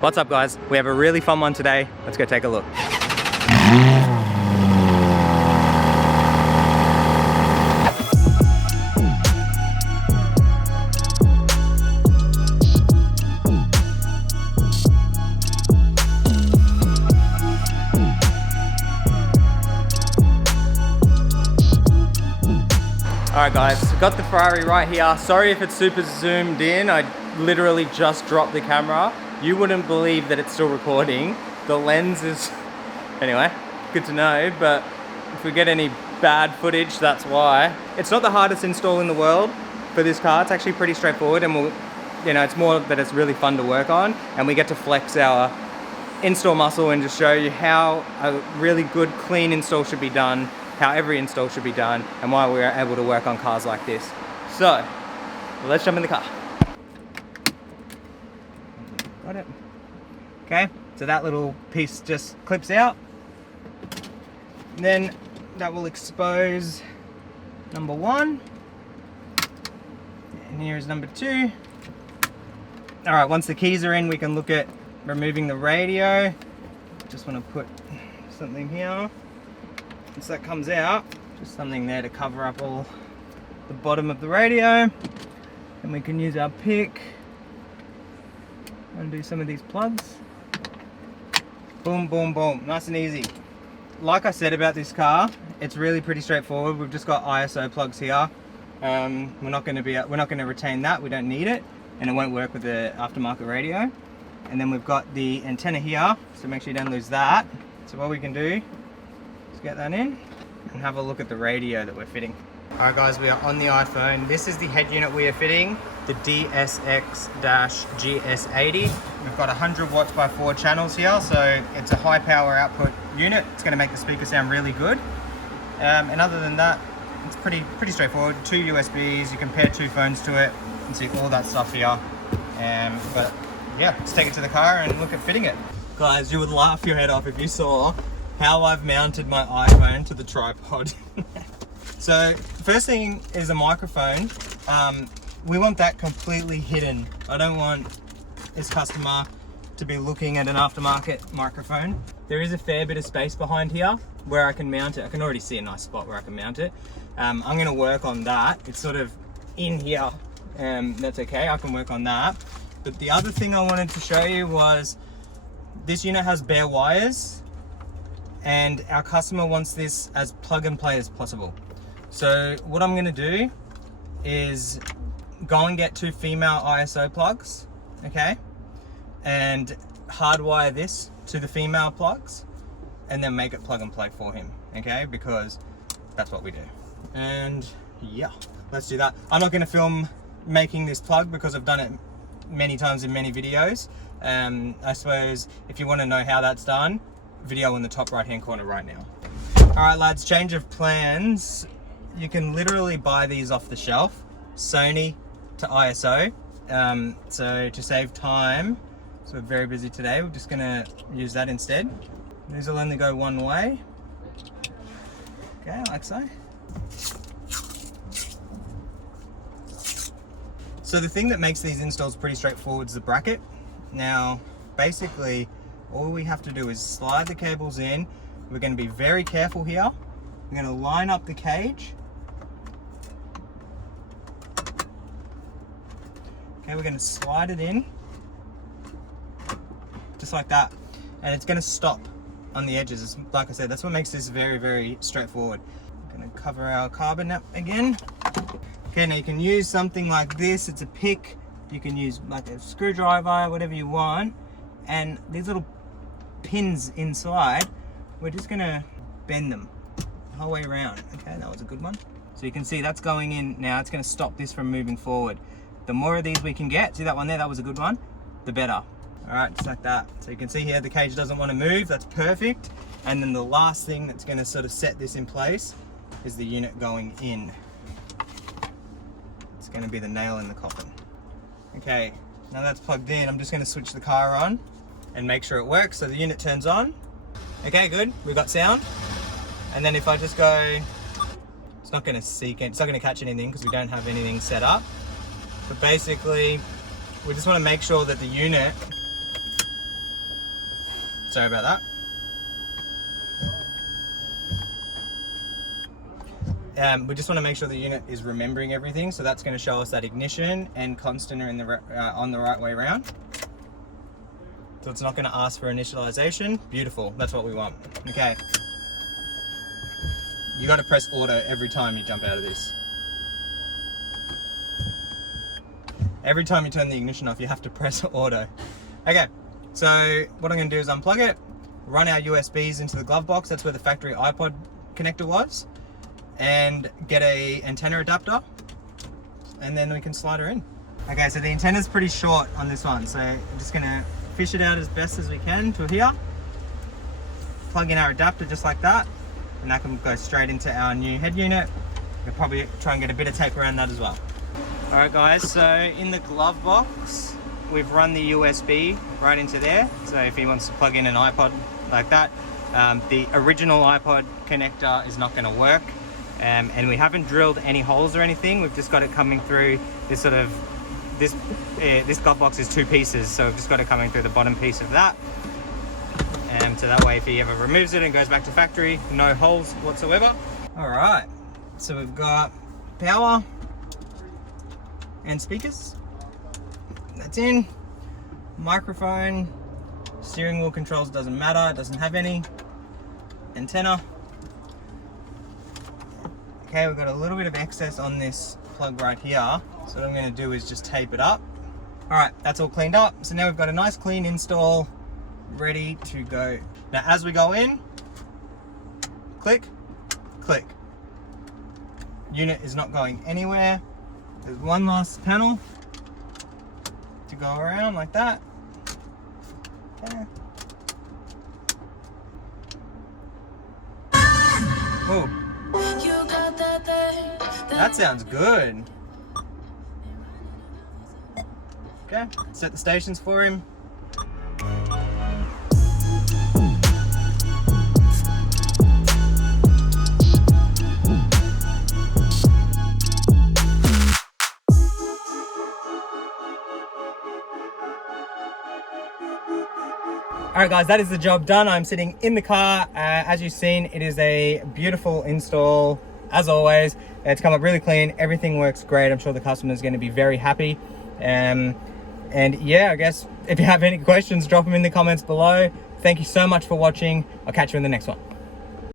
What's up guys? We have a really fun one today. Let's go take a look. Alright guys, got the Ferrari right here. Sorry if it's super zoomed in. I literally just dropped the camera. You wouldn't believe that it's still recording. The lens is... Anyway, good to know, but if we get any bad footage, that's why. It's not the hardest install in the world for this car. It's actually pretty straightforward, and it's more that it's really fun to work on, and we get to flex our install muscle and just show you how a really good, clean install should be done, how every install should be done, and why we're able to work on cars like this. So, let's jump in the car. Got it. Okay, so that little piece just clips out. And then that will expose number one. And here is number two. All right, once the keys are in, we can look at removing the radio. Just want to put something here. Once that comes out, just something there to cover up all the bottom of the radio. And we can use our pick. Undo some of these plugs. Boom, boom, boom. Nice and easy. Like I said about this car, it's really pretty straightforward. We've just got ISO plugs here. We're not going to retain that. We don't need it, and it won't work with the aftermarket radio. And then we've got the antenna here, so make sure you don't lose that. So what we can do is get that in and have a look at the radio that we're fitting. Alright guys, we are on the iPhone. This is the head unit we are fitting, the DSX-GS80. We've got 100 watts by 4 channels here, so it's a high power output unit. It's going to make the speaker sound really good. And other than that, it's pretty straightforward. 2 USBs, you can pair 2 phones to it, and see all that stuff here. But yeah, let's take it to the car and look at fitting it. Guys, you would laugh your head off if you saw how I've mounted my iPhone to the tripod. So first thing is a microphone. We want that completely hidden. I don't want this customer to be looking at an aftermarket microphone. There is a fair bit of space behind here where I can mount it. I can already see a nice spot where I can mount it. I'm gonna work on that. It's sort of in here, that's okay, I can work on that. But the other thing I wanted to show you was this unit has bare wires, and our customer wants this as plug and play as possible. So what I'm gonna do is go and get 2 female ISO plugs, okay? And hardwire this to the female plugs, and then make it plug and play for him, okay? Because that's what we do. And yeah, let's do that. I'm not gonna film making this plug because I've done it many times in many videos. I suppose if you wanna know how that's done, video in the top right hand corner right now. All right lads, change of plans. You can literally buy these off the shelf, Sony to ISO. So to save time, so we're very busy today, we're just gonna use that instead. These will only go one way. Okay, like so. So the thing that makes these installs pretty straightforward is the bracket. Now, basically, all we have to do is slide the cables in. We're gonna be very careful here. We're gonna line up the cage. Okay, we're going to slide it in, just like that, and it's going to stop on the edges. Like I said, that's what makes this very, very straightforward. I'm going to cover our carbon nap again. Okay, now you can use something like this. It's a pick. You can use like a screwdriver, whatever you want, and these little pins inside, we're just going to bend them the whole way around. Okay, that was a good one. So you can see that's going in now. It's going to stop this from moving forward. The more of these we can get, see that one there, that was a good one, the better. All right, just like that. So you can see here the cage doesn't want to move, that's perfect. And then the last thing that's going to sort of set this in place is the unit going in. It's going to be the nail in the coffin. Okay, now that's plugged in, I'm just going to switch the car on and make sure it works. So the unit turns on. Okay, good, we've got sound. And then if I just go, it's not going to seek, it's not going to catch anything because we don't have anything set up. But basically, we just want to make sure that the unit Sorry about that. We just want to make sure the unit is remembering everything, so that's going to show us that ignition and constant are in the on the right way around. So it's not going to ask for initialization. Beautiful, that's what we want. Okay. You got to press auto every time you jump out of this. Every time you turn the ignition off, you have to press auto. Okay, so what I'm going to do is unplug it, run our USBs into the glove box. That's where the factory iPod connector was. And get a antenna adapter, and then we can slide her in. Okay, so the antenna's pretty short on this one, so I'm just gonna fish it out as best as we can to here. Plug in our adapter just like that, and that can go straight into our new head unit. We'll probably try and get a bit of tape around that as well. All right guys, so in the glove box, we've run the USB right into there. So if he wants to plug in an iPod like that, the original iPod connector is not gonna work. And we haven't drilled any holes or anything. We've just got it coming through this sort of, this glove box is 2 pieces. So we've just got it coming through the bottom piece of that. And so that way, if he ever removes it and goes back to factory, no holes whatsoever. All right, so we've got power and speakers. That's in. Microphone, steering wheel controls, doesn't matter, it doesn't have any. Antenna. Okay, we've got a little bit of excess on this plug right here. So what I'm going to do is just tape it up. All right, that's all cleaned up. So now we've got a nice clean install ready to go. Now as we go in, click, click. Unit is not going anywhere. There's one last panel to go around like that. Okay. Ooh. That sounds good. Okay, set the stations for him. All right guys, that is the job done. I'm sitting in the car. As you've seen, it is a beautiful install. As always, it's come up really clean. Everything works great. I'm sure the customer is going to be very happy. And yeah, I guess if you have any questions, drop them in the comments below. Thank you so much for watching. I'll catch you in the next one.